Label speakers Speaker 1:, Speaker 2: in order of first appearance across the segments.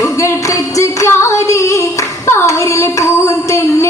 Speaker 1: പുകൾ തെറ്റ് പാരിൽ പൂന്തന്നെ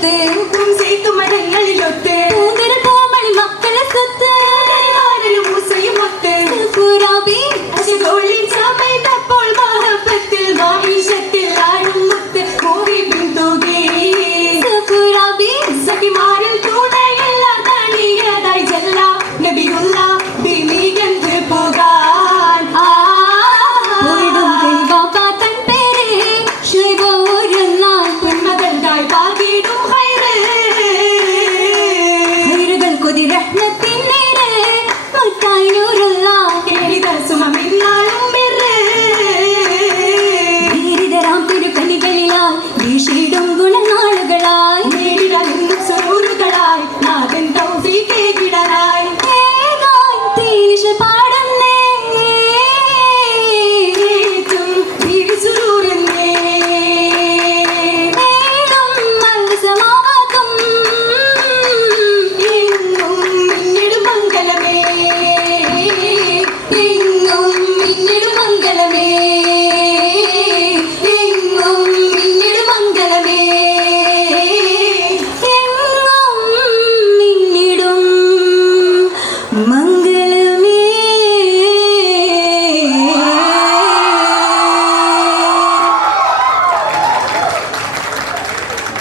Speaker 1: Deus.